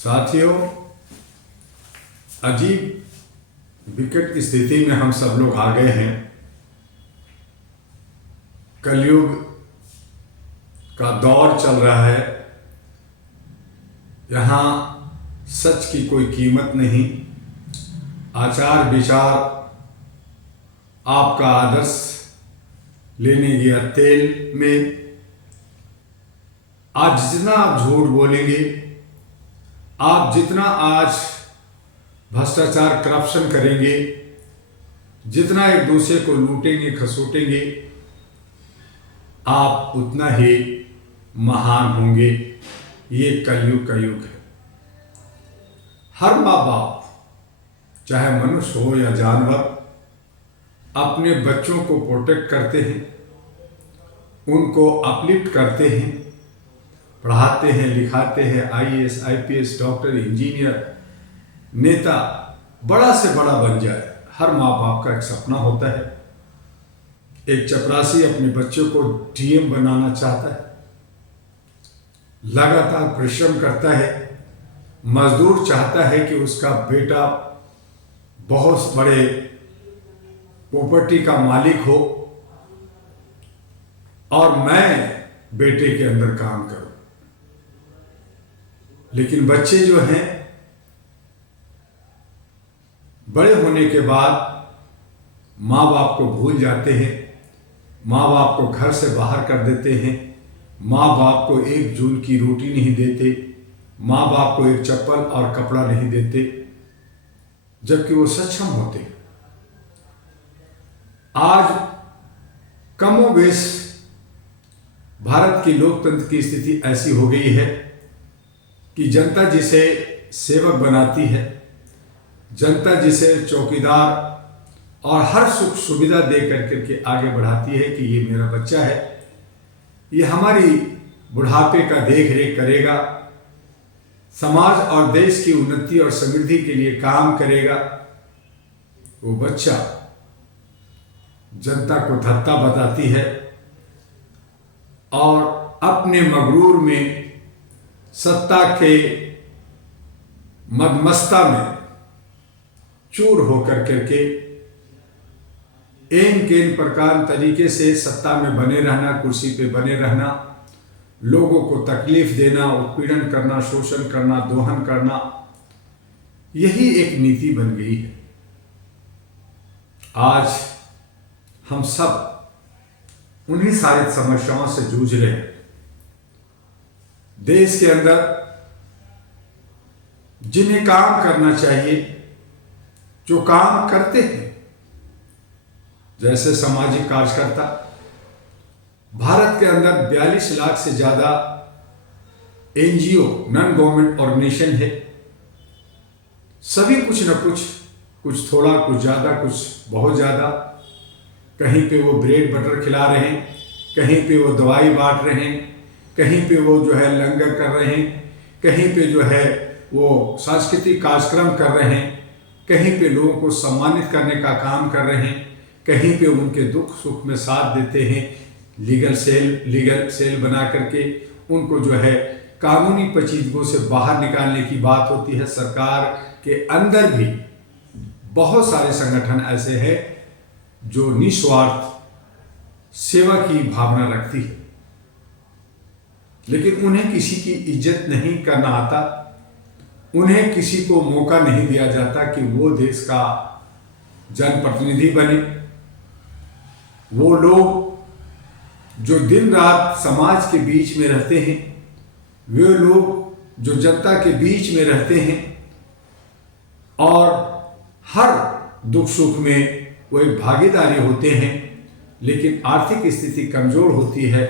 साथियों, अजीब विकट की स्थिति में हम सब लोग आ गए हैं। कलयुग का दौर चल रहा है। यहाँ सच की कोई कीमत नहीं। आचार विचार आपका आदर्श लेने गया तेल में। आज जितना आप झूठ बोलेंगे, आप जितना आज भ्रष्टाचार करप्शन करेंगे, जितना एक दूसरे को लूटेंगे खसूटेंगे, आप उतना ही महान होंगे। ये कलयुग का युग है। हर माँ बाप, चाहे मनुष्य हो या जानवर, अपने बच्चों को प्रोटेक्ट करते हैं, उनको अपलिफ्ट करते हैं, पढ़ाते हैं, लिखाते हैं। IAS, IPS, डॉक्टर, इंजीनियर, नेता बड़ा से बड़ा बन जाए, हर माँ बाप का एक सपना होता है। एक चपरासी अपने बच्चों को DM बनाना चाहता है, लगातार परिश्रम करता है। मजदूर चाहता है कि उसका बेटा बहुत बड़े प्रॉपर्टी का मालिक हो और मैं बेटे के अंदर काम करूं। लेकिन बच्चे जो हैं, बड़े होने के बाद माँ बाप को भूल जाते हैं, माँ बाप को घर से बाहर कर देते हैं, माँ बाप को एक जून की रोटी नहीं देते, माँ बाप को एक चप्पल और कपड़ा नहीं देते, जबकि वो सक्षम होते। आज कमोबेश भारत की लोकतंत्र की स्थिति ऐसी हो गई है कि जनता जिसे सेवक बनाती है, जनता जिसे चौकीदार और हर सुख सुविधा दे करके आगे बढ़ाती है कि ये मेरा बच्चा है, ये हमारी बुढ़ापे का देख रेख करेगा, समाज और देश की उन्नति और समृद्धि के लिए काम करेगा। वो बच्चा जनता को धत्ता बताती है और अपने मगरूर में, सत्ता के मदमस्ता में चूर होकर करके एन केन प्रकार तरीके से सत्ता में बने रहना, कुर्सी पे बने रहना, लोगों को तकलीफ देना, उत्पीड़न करना, शोषण करना, दोहन करना, यही एक नीति बन गई है। आज हम सब उन्हीं सारी समस्याओं से जूझ रहे हैं। देश के अंदर जिन्हें काम करना चाहिए, जो काम करते हैं, जैसे सामाजिक कार्यकर्ता, भारत के अंदर 42 लाख से ज्यादा NGO, नॉन गवर्नमेंट ऑर्गेनाइजेशन है। सभी कुछ न कुछ थोड़ा, कुछ ज्यादा, कुछ बहुत ज्यादा। कहीं पे वो ब्रेड बटर खिला रहे हैं, कहीं पे वो दवाई बांट रहे हैं, कहीं पे वो जो है लंगर कर रहे हैं, कहीं पे जो है वो सांस्कृतिक कार्यक्रम कर रहे हैं, कहीं पे लोगों को सम्मानित करने का काम कर रहे हैं, कहीं पे उनके दुख सुख में साथ देते हैं। लीगल सेल बना करके उनको जो है कानूनी पेचीदगियों से बाहर निकालने की बात होती है। सरकार के अंदर भी बहुत सारे संगठन ऐसे हैं जो निस्वार्थ सेवा की भावना रखती है, लेकिन उन्हें किसी की इज्जत नहीं करना आता, उन्हें किसी को मौका नहीं दिया जाता कि वो देश का जनप्रतिनिधि बने। वो लोग जो दिन रात समाज के बीच में रहते हैं, वे लोग जो जनता के बीच में रहते हैं और हर दुख सुख में वो एक भागीदारी होते हैं, लेकिन आर्थिक स्थिति कमजोर होती है,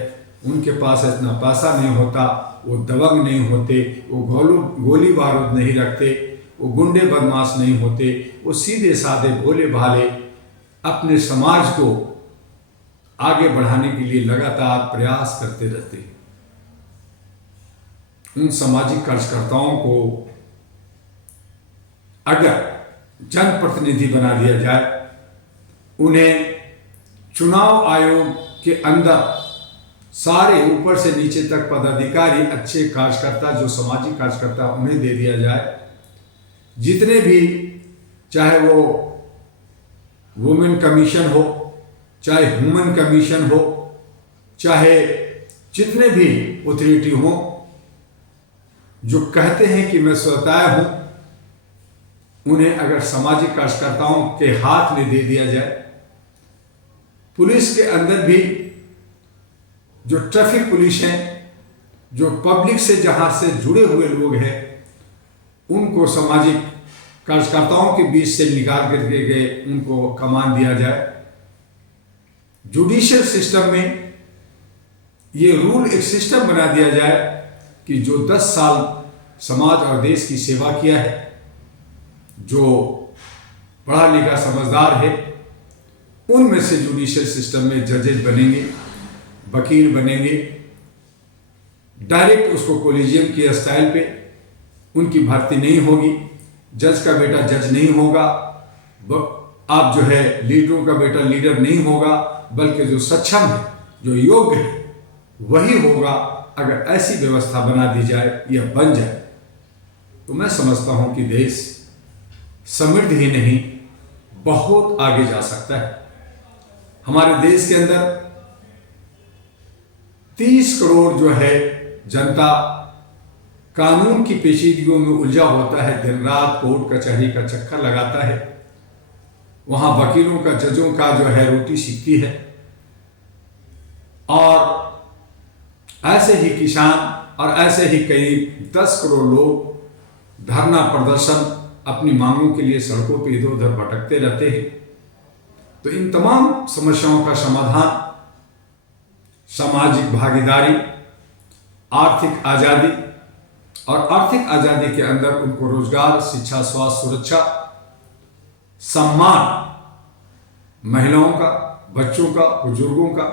उनके पास इतना पैसा नहीं होता, वो दबंग नहीं होते, वो गोली बारूद नहीं रखते, वो गुंडे बदमाश नहीं होते, वो सीधे साधे भोले भाले अपने समाज को आगे बढ़ाने के लिए लगातार प्रयास करते रहते हैं। उन सामाजिक कार्यकर्ताओं को अगर जनप्रतिनिधि बना दिया जाए, उन्हें चुनाव आयोग के अंदर सारे ऊपर से नीचे तक पदाधिकारी, अच्छे कार्यकर्ता, जो सामाजिक कार्यकर्ता, उन्हें दे दिया जाए। जितने भी, चाहे वो वुमेन कमीशन हो, चाहे ह्यूमन कमीशन हो, चाहे जितने भी अथॉरिटी हो, जो कहते हैं कि मैं स्वतः हूं, उन्हें अगर सामाजिक कार्यकर्ताओं के हाथ में दे दिया जाए। पुलिस के अंदर भी जो ट्रैफिक पुलिस हैं, जो पब्लिक से जहां से जुड़े हुए लोग हैं, उनको सामाजिक कार्यकर्ताओं के बीच से निकाल करके गए, उनको कमान दिया जाए। जुडिशियल सिस्टम में ये रूल, एक सिस्टम बना दिया जाए कि जो 10 साल समाज और देश की सेवा किया है, जो पढ़ा लिखा समझदार है, उनमें से जुडिशियल सिस्टम में जजेज बनेंगे, वकील बनेंगे। डायरेक्ट उसको कॉलेजियम की स्टाइल पे उनकी भर्ती नहीं होगी। जज का बेटा जज नहीं होगा, आप जो है लीडरों का बेटा लीडर नहीं होगा, बल्कि जो सक्षम है, जो योग्य है, वही होगा। अगर ऐसी व्यवस्था बना दी जाए या बन जाए, तो मैं समझता हूं कि देश समृद्ध ही नहीं, बहुत आगे जा सकता है। हमारे देश के अंदर 30 करोड़ जो है जनता कानून की पेचीदगियों में उलझा होता है, दिन रात कोर्ट कचहरी का चक्कर लगाता है। वहां वकीलों का, जजों का जो है रोटी सीखती है। और ऐसे ही किसान और ऐसे ही कई 10 करोड़ लोग धरना प्रदर्शन अपनी मांगों के लिए सड़कों पर इधर उधर भटकते रहते हैं। तो इन तमाम समस्याओं का समाधान सामाजिक भागीदारी, आर्थिक आज़ादी, और आर्थिक आज़ादी के अंदर उनको रोजगार, शिक्षा, स्वास्थ्य, सुरक्षा, सम्मान, महिलाओं का, बच्चों का, बुजुर्गों का,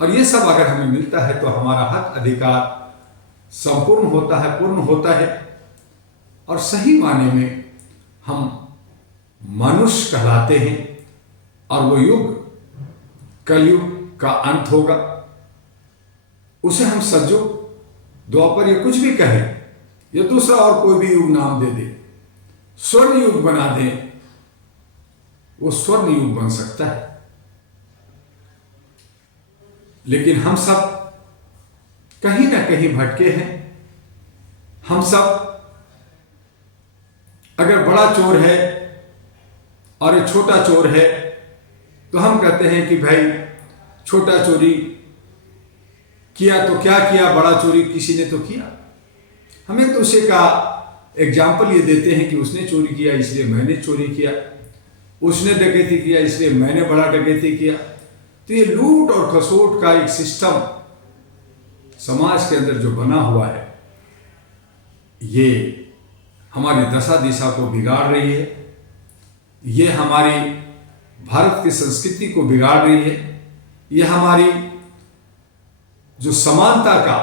और ये सब अगर हमें मिलता है तो हमारा हक अधिकार संपूर्ण होता है, पूर्ण होता है, और सही मायने में हम मनुष्य कहलाते हैं। और वो युग कलयुग का अंत होगा। उसे हम सतयुग, द्वापर या कुछ भी कहें, या दूसरा और कोई भी युग नाम दे दे, स्वर्ण युग बना दें, वो स्वर्ण युग बन सकता है। लेकिन हम सब कहीं ना कहीं भटके हैं। हम सब, अगर बड़ा चोर है और एक छोटा चोर है, तो हम कहते हैं कि भाई छोटा चोरी किया तो क्या किया, बड़ा चोरी किसी ने तो किया। हमें तो उसे का एग्जाम्पल ये देते हैं कि उसने चोरी किया इसलिए मैंने चोरी किया, उसने डकैती किया इसलिए मैंने बड़ा डकैती किया। तो ये लूट और खसोट का एक सिस्टम समाज के अंदर जो बना हुआ है, ये हमारी दशा दिशा को बिगाड़ रही है। ये हमारी भारत की संस्कृति को बिगाड़ रही है। ये हमारी जो समानता का,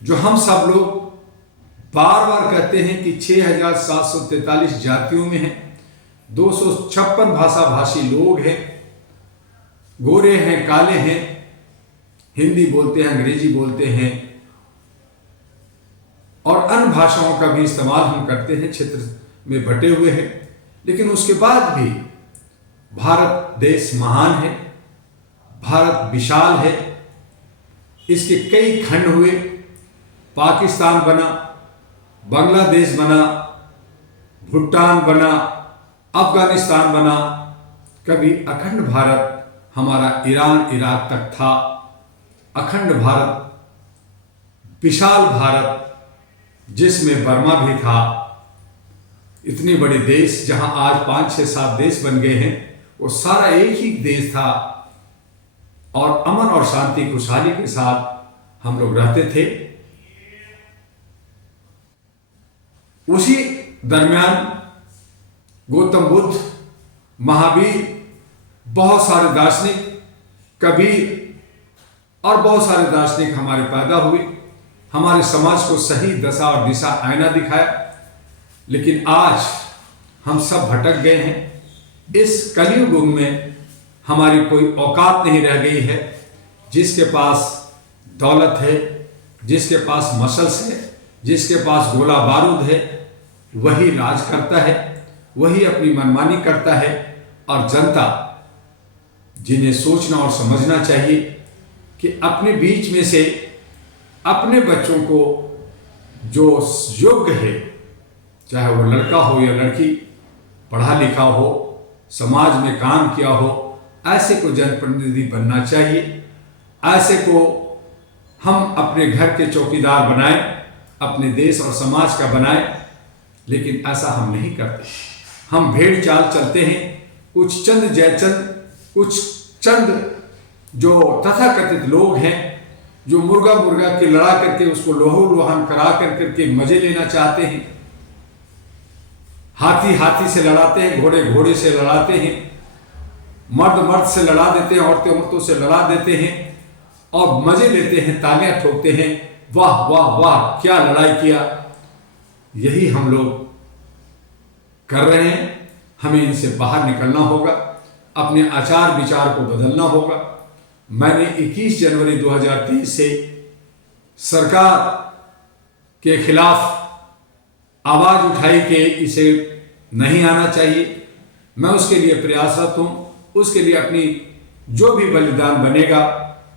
जो हम सब लोग बार बार कहते हैं कि 6743 जातियों में हैं, 256 भाषा भाषी लोग हैं, गोरे हैं, काले हैं, हिंदी बोलते हैं, अंग्रेजी बोलते हैं, और अन्य भाषाओं का भी इस्तेमाल हम करते हैं, क्षेत्र में बटे हुए हैं। लेकिन उसके बाद भी भारत देश महान है, भारत विशाल है। इसके कई खंड हुए, पाकिस्तान बना, बांग्लादेश बना, भूटान बना, अफगानिस्तान बना। कभी अखंड भारत हमारा ईरान, इराक तक था। अखंड भारत, विशाल भारत, जिसमें बर्मा भी था। इतने बड़े देश, जहां आज 5, 6, 7 देश बन गए हैं, वो सारा एक ही देश था, और अमन और शांति खुशहाली के साथ हम लोग रहते थे। उसी दरमियान गौतम बुद्ध, महावीर, बहुत सारे दार्शनिक, कबीर और बहुत सारे दार्शनिक हमारे पैदा हुए, हमारे समाज को सही दशा और दिशा, आईना दिखाया। लेकिन आज हम सब भटक गए हैं। इस कलयुग में हमारी कोई औकात नहीं रह गई है जिसके पास दौलत है, जिसके पास मसल्स है, जिसके पास गोला बारूद है, वही राज करता है, वही अपनी मनमानी करता है। और जनता, जिन्हें सोचना और समझना चाहिए कि अपने बीच में से अपने बच्चों को जो योग्य है, चाहे वो लड़का हो या लड़की, पढ़ा लिखा हो, समाज में काम किया हो, ऐसे को जनप्रतिनिधि बनना चाहिए। ऐसे को हम अपने घर के चौकीदार बनाएं, अपने देश और समाज का बनाएं, लेकिन ऐसा हम नहीं करते। हम भेड़ चाल चलते हैं। कुछ चंद जयचंद, कुछ चंद जो तथाकथित लोग हैं, जो मुर्गा के लड़ा करके उसको लोहो लोहान करा करके मजे लेना चाहते हैं। हाथी से लड़ाते हैं, घोड़े से लड़ाते हैं, मर्द से लड़ा देते हैं, औरतों से लड़ा देते हैं और मजे लेते हैं, तालियां ठोकते हैं, वाह वाह वाह क्या लड़ाई किया। यही हम लोग कर रहे हैं। हमें इनसे बाहर निकलना होगा, अपने आचार विचार को बदलना होगा। मैंने 21 जनवरी 2023 से सरकार के खिलाफ आवाज उठाई कि इसे नहीं आना चाहिए। मैं उसके लिए प्रयासरत हूं, उसके लिए अपनी जो भी बलिदान बनेगा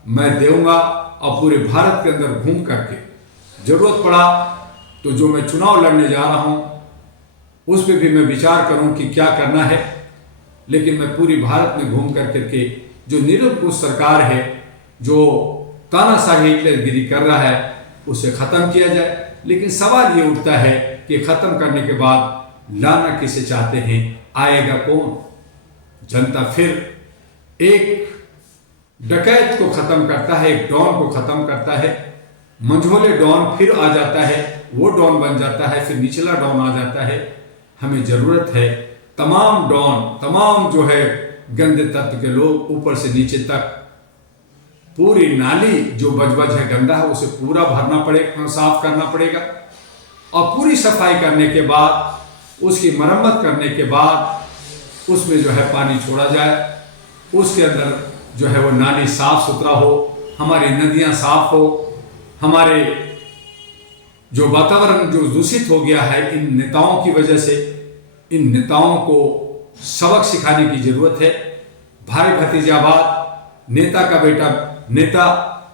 मैं दूंगा। और पूरे भारत के अंदर घूम करके जरूरत पड़ा तो जो मैं चुनाव लड़ने जा रहा हूं उस पर भी मैं विचार करूं कि क्या करना है। लेकिन मैं पूरी भारत में घूम करके जो निरंकुश सरकार है, जो तानाशाही हिटलरगिरी कर रहा है, उसे खत्म किया जाए। लेकिन सवाल ये उठता है कि खत्म करने के बाद लाना किसे चाहते हैं, आएगा कौन? जनता फिर एक डकैत को खत्म करता है, एक डॉन को खत्म करता है। मंझोले डॉन फिर आ जाता है, वो डॉन बन जाता है, फिर निचला डॉन आ जाता है। हमें जरूरत है तमाम डॉन, तमाम जो है गंदे तत्व के लोग, ऊपर से नीचे तक पूरी नाली जो बजबज है, गंदा है, उसे पूरा भरना पड़ेगा, साफ करना पड़ेगा। और पूरी सफाई करने के बाद, उसकी मरम्मत करने के बाद उसमें जो है पानी छोड़ा जाए, उसके अंदर जो है वो नाली साफ सुथरा हो, हमारी नदियां साफ हो, हमारे जो वातावरण जो दूषित हो गया है इन नेताओं की वजह से, इन नेताओं को सबक सिखाने की जरूरत है। भाई भतीजावाद, नेता का बेटा नेता,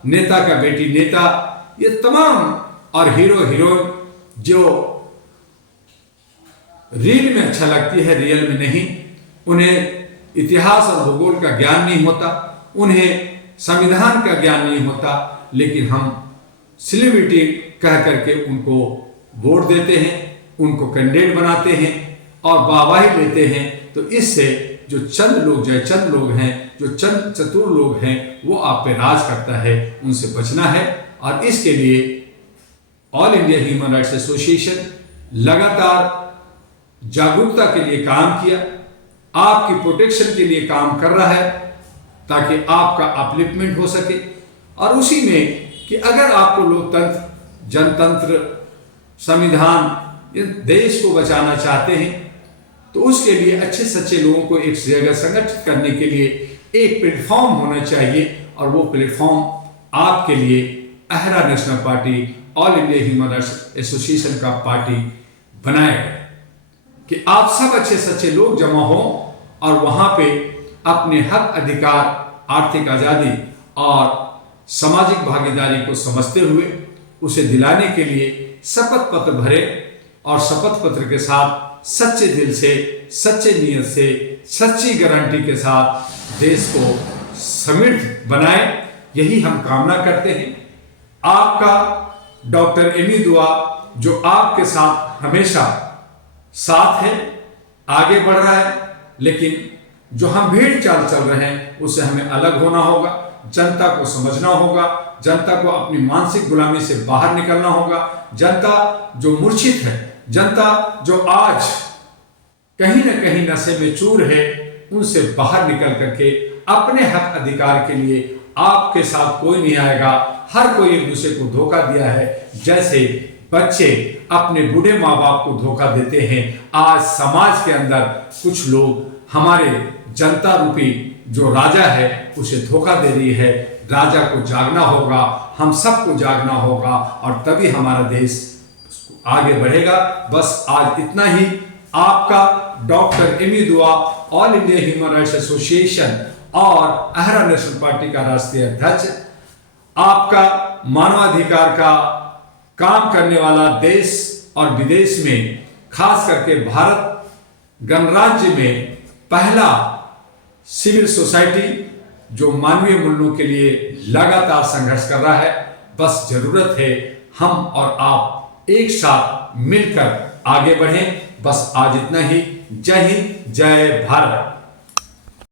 नेता का बेटी नेता, ये तमाम और हीरो हीरोइन जो रील में अच्छा लगती है, रियल में नहीं। उन्हें इतिहास और भूगोल का ज्ञान नहीं होता, उन्हें संविधान का ज्ञान नहीं होता, लेकिन हम सेलिब्रिटी कह करके उनको वोट देते हैं, उनको कैंडिडेट बनाते हैं और वाहवाही लेते हैं। तो इससे जो चंद लोग, जयचंद लोग हैं, जो चंद चतुर लोग हैं, वो आप पे राज करता है, उनसे बचना है। और इसके लिए all India human rights association लगातार जागरूकता के लिए काम किया, आपकी प्रोटेक्शन के लिए काम कर रहा है, ताकि आपका अपलिफ्टमेंट हो सके। और उसी में कि अगर आपको लोकतंत्र, जनतंत्र, संविधान, देश को बचाना चाहते हैं, तो उसके लिए अच्छे सच्चे लोगों को एक जगह संगठित करने के लिए एक प्लेटफॉर्म होना चाहिए। और वो प्लेटफॉर्म आपके लिए अहरा national party, all India human rights association का पार्टी बनाएगा कि आप सब अच्छे सच्चे लोग जमा हों और वहां पे अपने हक, अधिकार, आर्थिक आजादी और सामाजिक भागीदारी को समझते हुए उसे दिलाने के लिए शपथ पत्र भरे और शपथ पत्र के साथ सच्चे दिल से, सच्चे नियत से, सच्ची गारंटी के साथ देश को समृद्ध बनाए। यही हम कामना करते हैं। आपका डॉक्टर एमी दुआ जो आपके साथ हमेशा साथ है, आगे बढ़ रहा है, लेकिन जो हम भेड़ चाल चल रहे हैं उससे हमें अलग होना होगा। जनता को समझना होगा, जनता को अपनी मानसिक गुलामी से बाहर निकलना होगा। जनता जो मूर्छित है, जनता जो आज कहीं न कहीं नशे में चूर है, उनसे बाहर निकल करके अपने हक अधिकार के लिए आपके साथ कोई नहीं आएगा। हर कोई एक दूसरे को धोखा दिया है, जैसे बच्चे अपने बूढ़े माँ बाप को धोखा देते हैं। आज समाज के अंदर कुछ लोग हमारे जनता रूपी जो राजा है उसे धोखा दे रही है। राजा को जागना होगा, हम सबको जागना होगा और तभी हमारा देश आगे बढ़ेगा। बस आज इतना ही। आपका डॉक्टर एमी दुआ, all India human rights association और अहरा नेशनल पार्टी का राष्ट्रीय अध्यक्ष, आपका मानवाधिकार का काम करने वाला देश और विदेश में, खास करके भारत गणराज्य में पहला सिविल सोसाइटी जो मानवीय मूल्यों के लिए लगातार संघर्ष कर रहा है। बस जरूरत है हम और आप एक साथ मिलकर आगे बढ़ें। बस आज इतना ही। जय हिंद, जय भारत।